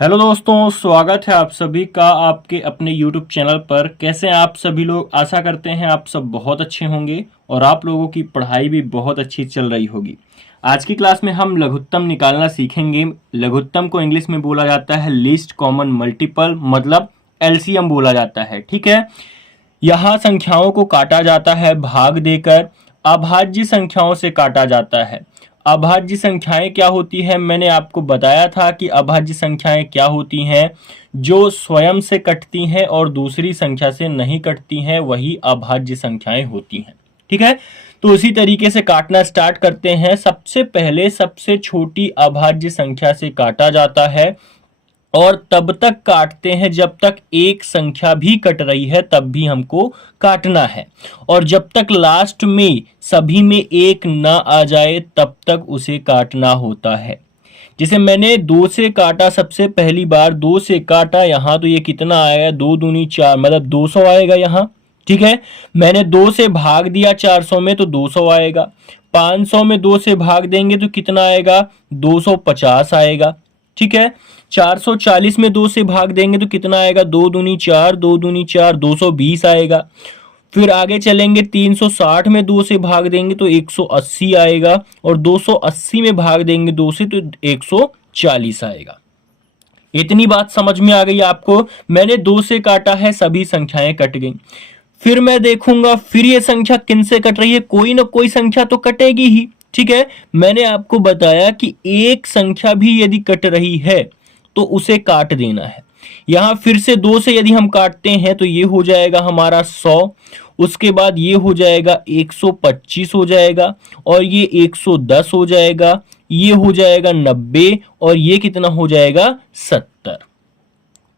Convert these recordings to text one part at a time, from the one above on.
Hello दोस्तों, स्वागत है आप सभी का आपके अपने YouTube चैनल पर। कैसे हैं आप सभी लोग? आशा करते हैं आप सब बहुत अच्छे होंगे और आप लोगों की पढ़ाई भी बहुत अच्छी चल रही होगी। आज की क्लास में हम लघुत्तम निकालना सीखेंगे। लघुत्तम को इंग्लिश में बोला जाता है लीस्ट कॉमन मल्टीपल, मतलब एलसीएम बोला जाता है। ठीक है, यहाँ संख्याओं को काटा जाता है भाग देकर, अभाज्य संख्याओं से काटा जाता है। अभाज्य संख्याएं क्या होती है? मैंने आपको बताया था कि अभाज्य संख्याएं क्या होती हैं। जो स्वयं से कटती हैं और दूसरी संख्या से नहीं कटती हैं, वही अभाज्य संख्याएं होती हैं। ठीक है, तो उसी तरीके से काटना स्टार्ट करते हैं। सबसे पहले सबसे छोटी अभाज्य संख्या से काटा जाता है और तब तक काटते हैं जब तक एक संख्या भी कट रही है, तब भी हमको काटना है। और जब तक लास्ट में सभी में एक ना आ जाए तब तक उसे काटना होता है। जैसे मैंने 2 से काटा, सबसे पहली बार 2 से काटा यहाँ, तो ये कितना आएगा? 2 दूनी 4, मतलब 200 आएगा यहाँ। ठीक है, मैंने 2 से भाग दिया 400 में तो 200 आएगा। 500 में 2 से भाग देंगे तो कितना आएगा? 250 आएगा। ठीक है, 440 में 2 से भाग देंगे तो कितना आएगा? 2 दूनी 4, 2 दूनी 4, 220 आएगा। फिर आगे चलेंगे, 360 में 2 से भाग देंगे तो 180 आएगा, और 280 में भाग देंगे 2 से तो 140 आएगा। इतनी बात समझ में आ गई आपको? मैंने 2 से काटा है, सभी संख्याएं कट गई। फिर मैं देखूंगा फिर ये संख्या किन से कट रही है, कोई ना कोई संख्या तो कटेगी ही। ठीक है, मैंने आपको बताया कि एक संख्या भी यदि कट रही है तो उसे काट देना है। यहां फिर से 2 से यदि हम काटते हैं तो ये हो जाएगा हमारा 100, उसके बाद ये हो जाएगा 125 हो जाएगा, और ये 110 हो जाएगा, ये हो जाएगा 90, और ये कितना हो जाएगा? 70।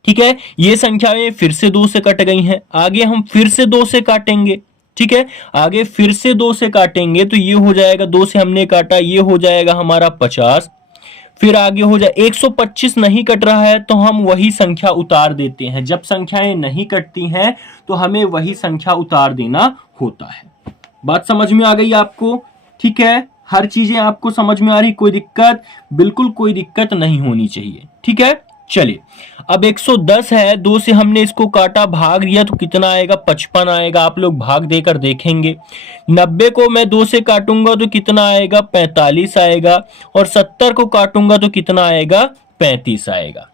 ठीक है, ये संख्याएं फिर से 2 से कट गई हैं। आगे हम फिर से 2 से काटेंगे। ठीक है, आगे फिर से 2 से काटेंगे तो ये हो जाएगा, 2 से हमने काटा, ये हो जाएगा हमारा 50। फिर आगे हो जाए 125 नहीं कट रहा है तो हम वही संख्या उतार देते हैं। जब संख्याएं नहीं कटती हैं तो हमें वही संख्या उतार देना होता है। बात समझ में आ गई आपको? ठीक है, हर चीजें आपको समझ में आ रही? कोई दिक्कत? बिल्कुल कोई दिक्कत नहीं होनी चाहिए। ठीक है, चलिए अब 110 है, 2 से हमने इसको काटा, भाग दिया तो कितना आएगा? 55 आएगा। आप लोग भाग देकर देखेंगे। 90 को मैं 2 से काटूंगा तो कितना आएगा? 45 आएगा, और 70 को काटूंगा तो कितना आएगा? 35 आएगा।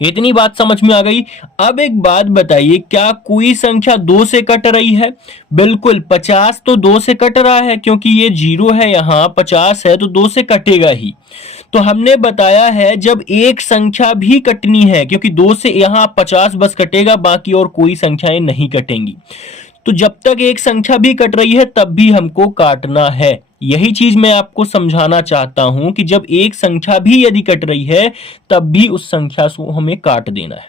इतनी बात समझ में आ गई? अब एक बात बताइए, क्या कोई संख्या 2 से कट रही है? बिल्कुल, 50 तो 2 से कट रहा है क्योंकि ये 0 है, यहाँ 50 है तो 2 से कटेगा ही। तो हमने बताया है जब एक संख्या भी कटनी है, क्योंकि 2 से यहाँ 50 बस कटेगा, बाकी और कोई संख्याएं नहीं कटेंगी। तो जब तक एक संख्या भी कट रही है तब भी हमको काटना है। यही चीज मैं आपको समझाना चाहता हूं कि जब एक संख्या भी यदि कट रही है तब भी उस संख्या को हमें काट देना है।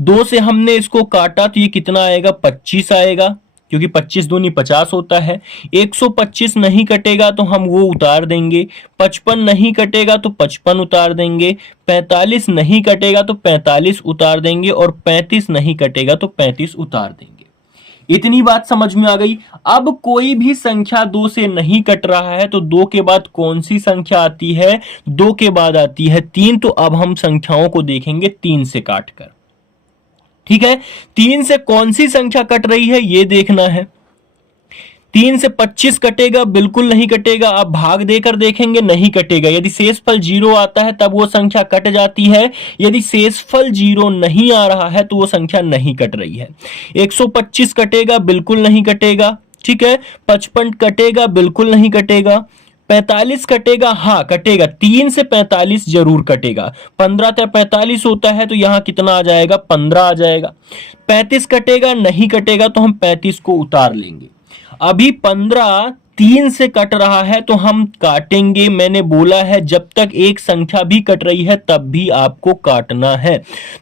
2 से हमने इसको काटा तो ये कितना आएगा? 25 आएगा, क्योंकि 25 दूनी 50 होता है। 125 नहीं कटेगा तो हम वो उतार देंगे। 55 नहीं कटेगा तो 55 उतार देंगे। 45 नहीं कटेगा तो 45 उतार देंगे, और 35 नहीं कटेगा तो 35 उतार देंगे। इतनी बात समझ में आ गई? अब कोई भी संख्या 2 से नहीं कट रहा है तो 2 के बाद कौन सी संख्या आती है? 2 के बाद आती है 3। तो अब हम संख्याओं को देखेंगे 3 से काटकर। ठीक है, 3 से कौन सी संख्या कट रही है ये देखना है। 3 से 25 कटेगा? बिल्कुल नहीं कटेगा। आप भाग देकर देखेंगे, नहीं कटेगा। यदि शेषफल 0 आता है तब वो संख्या कट जाती है। यदि शेषफल 0 नहीं आ रहा है तो वो संख्या नहीं कट रही है। 125 कटेगा? बिल्कुल नहीं कटेगा। ठीक है, 55 कटेगा? बिल्कुल नहीं कटेगा। 45 कटेगा? हाँ कटेगा। 3 से 45 जरूर कटेगा। 15 से 45 होता है तो यहां कितना आ जाएगा? 15 आ जाएगा। 35 कटेगा? नहीं कटेगा, तो हम 35 को उतार लेंगे। अभी 15 3 से कट रहा है तो हम काटेंगे। मैंने बोला है जब तक एक संख्या भी कट रही है तब भी आपको काटना है।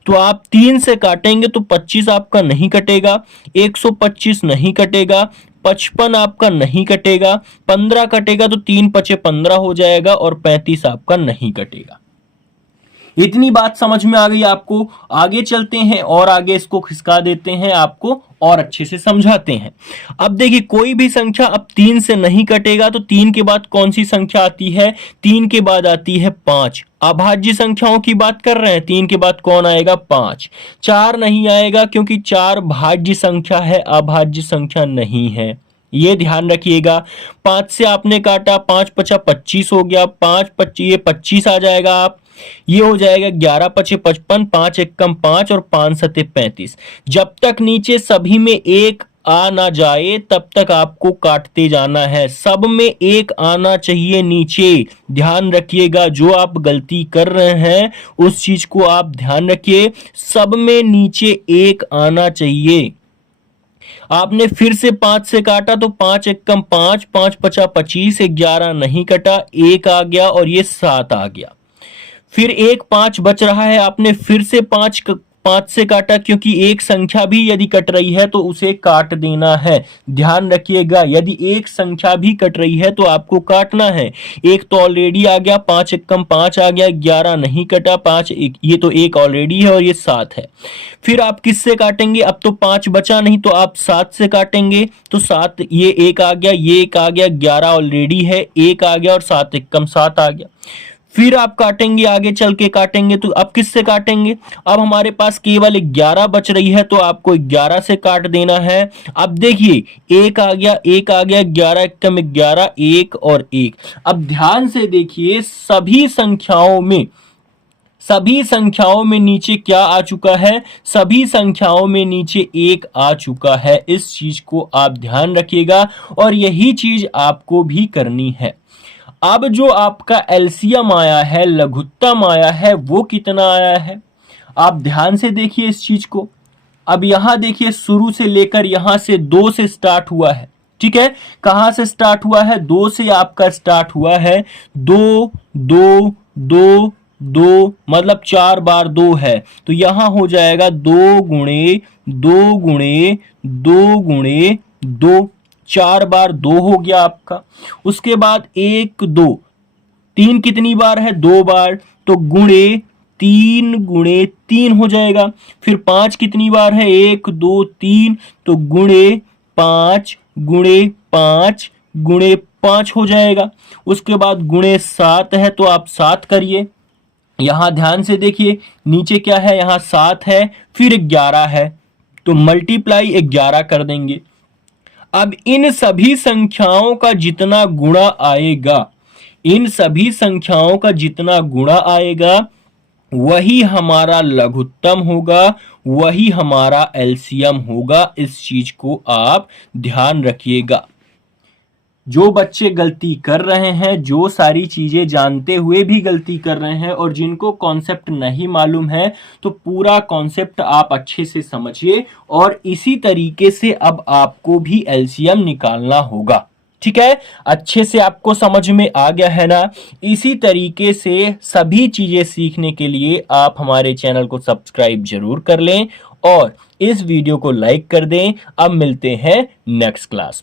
तो आप 3 से काटेंगे तो 25 आपका नहीं कटेगा, 125 नहीं कटेगा, 55 आपका नहीं कटेगा, 15 कटेगा तो 3 पचे 15 हो जाएगा, और 35 आपका नहीं कटेगा। इतनी बात समझ में आ गई आपको? आगे चलते हैं और आगे इसको खिसका देते हैं, आपको और अच्छे से समझाते हैं। अब देखिए, कोई भी संख्या अब 3 से नहीं कटेगा तो 3 के बाद कौन सी संख्या आती है? 3 के बाद आती है 5। अभाज्य संख्याओं की बात कर रहे हैं। 3 के बाद कौन आएगा? 5। 4 नहीं आएगा क्योंकि 4 भाज्य संख्या है, अभाज्य संख्या नहीं है, ये ध्यान रखिएगा। 5 से आपने काटा, 5 पचा 25 हो गया, 5 25 ये 25 आ जाएगा। आप ये हो जाएगा 11 पचे 55, 5 एकम 5 और 5 सते 35। जब तक नीचे सभी में एक आ ना जाए तब तक आपको काटते जाना है। सब में एक आना चाहिए नीचे, ध्यान रखिएगा। जो आप गलती कर रहे हैं उस चीज को आप ध्यान रखिए, सब में नीचे एक आना चाहिए। आपने फिर से 5 से काटा तो 5 एकम 5, 5 पचा 25, 11 नहीं कटा, 1 आ गया और ये 7 आ गया। फिर एक 5 बच रहा है, आपने फिर से 5 से काटा क्योंकि एक संख्या भी यदि कट रही है तो उसे काट देना है। ध्यान रखिएगा, यदि एक संख्या भी कट रही है तो आपको काटना है। एक तो ऑलरेडी आ गया, 5 एकम 5 आ गया, 11 नहीं कटा, 5 ये तो एक ऑलरेडी है और ये 7 है। फिर आप किससे काटेंगे? अब तो 5 बचा नहीं तो आप 7 से काटेंगे, तो 7 ये 1 आ गया, ये 1 आ गया, 11 ऑलरेडी है, 1 आ गया और 7 एकम 7 आ गया। फिर आप काटेंगे, आगे चल के काटेंगे तो अब किससे काटेंगे? अब हमारे पास केवल 11 बच रही है तो आपको 11 से काट देना है। अब देखिए 1 आ गया, 1 आ गया, 11 एकम 11, 1 और 1। अब ध्यान से देखिए, सभी संख्याओं में नीचे क्या आ चुका है? सभी संख्याओं में नीचे 1 आ चुका है। इस चीज को आप ध्यान रखिएगा और यही चीज आपको भी करनी है। अब जो आपका एलसीएम आया है, लघुत्तम आया है, वो कितना आया है? आप ध्यान से देखिए इस चीज को। अब यहां देखिए, शुरू से लेकर यहां से 2 से स्टार्ट हुआ है, ठीक है। कहां से स्टार्ट हुआ है? 2 से आपका स्टार्ट हुआ है। 2 2 2 2 मतलब 4 बार 2 है, तो यहां हो जाएगा 2 गुणे 2 गुणे 2 गुणे 2, 4 बार 2 हो गया आपका। उसके बाद 1 2 3 कितनी बार है? 2 बार, तो गुणे 3 हो जाएगा। फिर 5 कितनी बार है? 1 2 3, तो गुणे 5 गुणे 5 हो जाएगा। उसके बाद गुणे 7 है तो आप 7 करिए। यहां ध्यान से देखिए, नीचे क्या है? यहां 7 है, फिर 11 है, तो मल्टीप्लाई 11 कर देंगे। अब इन सभी संख्याओं का जितना गुणा आएगा, इन सभी संख्याओं का जितना गुणा आएगा वही हमारा लघुत्तम होगा, वही हमारा एलसीएम होगा। इस चीज को आप ध्यान रखिएगा। जो बच्चे गलती कर रहे हैं, जो सारी चीजें जानते हुए भी गलती कर रहे हैं और जिनको कॉन्सेप्ट नहीं मालूम है, तो पूरा कॉन्सेप्ट आप अच्छे से समझिए और इसी तरीके से अब आपको भी एलसीएम निकालना होगा, ठीक है। अच्छे से आपको समझ में आ गया है ना? इसी तरीके से सभी चीजें सीखने के लिए आप हमारे चैनल को सब्सक्राइब जरूर कर लें और इस वीडियो को लाइक कर दें। अब मिलते हैं नेक्स्ट क्लास में।